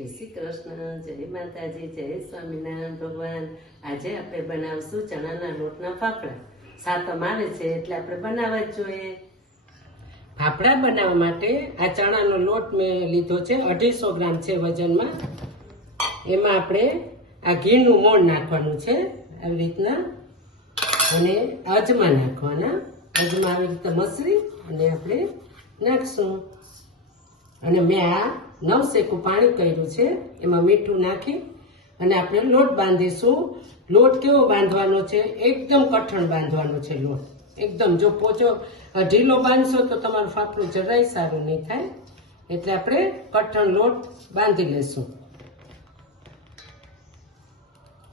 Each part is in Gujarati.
જય શ્રી કૃષ્ણ, જય માતાજી, જય સ્વામિનારાયણ ભગવાન। આજે આપણે બનાવશું ચણાના લોટના ફાફડા। સાતમ આવે છે એટલે આપણે બનાવવા જ જોઈએ। ફાફડા બનાવવા માટે આ ચણાનો લોટ મેં લીધો છે, 250 ગ્રામ છે વજનમાં। એમાં આપણે આ ઘીનું મોણ નાખવાનું છે આવી રીતના, અને અજમા નાખવાના। અજમા આવી રીતે મસળી અને આપણે નાખશું। અને મેં આ 9 સેકું પાણી કર્યું છે, એમાં મીઠું નાખી અને આપણે લોટ બાંધીશું। લોટ કેવો બાંધવાનો છે? એકદમ કઠણ બાંધવાનો છે લોટ, એકદમ। જો પોચો ઢીલો બાંધશો તો તમારું ફાફડું જરાય સારું નહીં થાય, એટલે આપણે કઠણ લોટ બાંધી લેશું।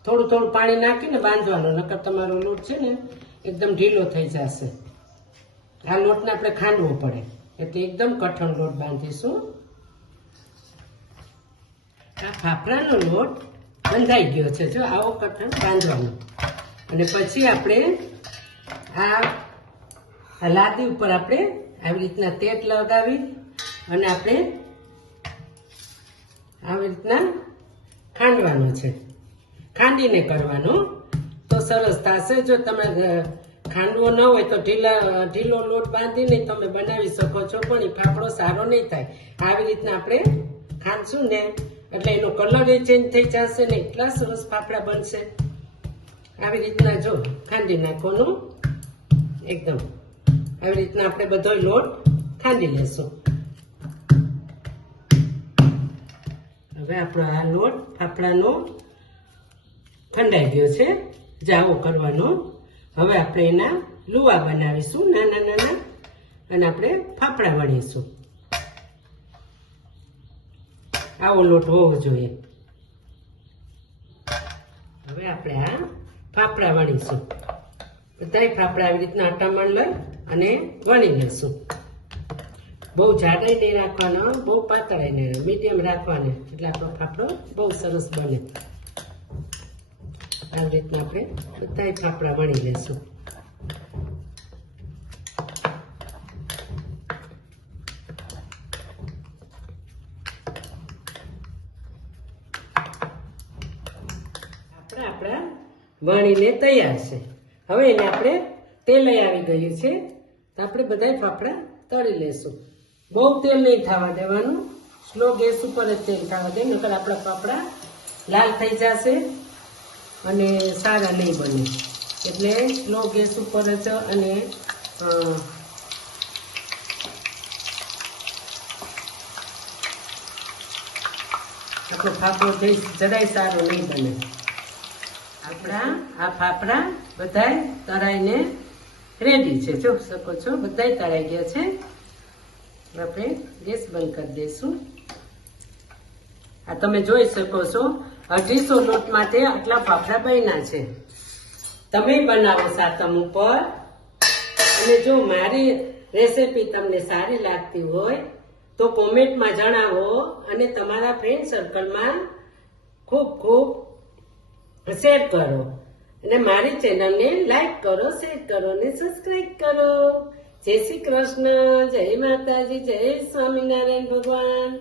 થોડું થોડું પાણી નાખીને બાંધવાનું, નકર તમારો લોટ છે ને એકદમ ઢીલો થઈ જશે। આ લોટને આપણે ખાંડવો પડે, એટલે એકદમ કઠણ લોટ બાંધીશું। આ ફાફડાનો લોટ બંધાઈ ગયો છે, જો આવો કઠણ બાંધવાનો। અને પછી આપણે આ લાદી ઉપર આપણે આવી રીતના તેલ લગાવી અને આપણે આવી રીતના ખાંડવાનો છે, ખાંડીને કરવાનો તો સરસ થશે। જો તમે ખાંડવો ન હોય તો ઢીલો લોટ બાંધીને તમે બનાવી શકો છો, પણ એ ફાફડો સારો નહીં થાય। આવી રીતના આપણે ખાંડશું ને એટલે એનો કલર એ ચેન્જ થઈ જશે ને એટલા સરસ ફાફડા બનશે। આવી રીતના જો ખાંડી નાખવાનું એકદમ, આવી રીતના આપણે બધો લોટ ખાંડી લેશું। હવે આપણો આ લોટ ફાફડાનો ખંડાઈ ગયો છે, જે આવો કરવાનો। હવે આપણે એના લુવા બનાવીશું નાના નાના, અને આપણે ફાફડા વણીશું। આવો લોટ હોવો જોઈએ। હવે આપણે આ ફાફડા વણીશું। બધાય ફાફડા આવી રીતના અટામણ લઈ અને વણી લેશું। બહુ જાડાઈ નહીં રાખવાનો, બહુ પાતળાઈ નહીં, મીડિયમ રાખવાને, એટલે આપણો ફાફડો બહુ સરસ બને। આવી રીતના આપણે બધાય ફાફડા વણી લેશું। આપણા વણીને તૈયાર છે। હવે એને આપણે તેલ આવી ગયું છે, તો આપણે બધાય ફાફડા તળી લેશું। બહુ તેલ નહીં થવા દેવાનું, સ્લો ગેસ ઉપર જ તેલ થવા દે, નકર આપણા ફાફડા લાલ થઈ જશે અને સારા નહીં બને। એટલે સ્લો ગેસ ઉપર જ અને આપણો ફાફડો જરાય સારો નહીં બને। આપણા આ ફાફડા બધાય તળાઈને રેડી છે, જો શકો છો બધાય તળાઈ ગયા છે। આપણે ગેસ બંધ કરી દઈશું। આ તમે જોઈ શકો છો 250 લોટ માટે આટલા ફાફડા બન્યા છે। તમે બનાવો સાતમ ઉપર। અને જો મારી રેસીપી તમને સારી લાગતી હોય તો કોમેન્ટમાં જણાવો, અને તમારા ફ્રેન્ડ સર્કલમાં ખૂબ ખૂબ શેર કરો, અને મારી ચેનલને લાઈક કરો, શેર કરો અને સબસ્ક્રાઈબ કરો। જય શ્રી કૃષ્ણ, જય માતાજી, જય સ્વામિનારાયણ ભગવાન।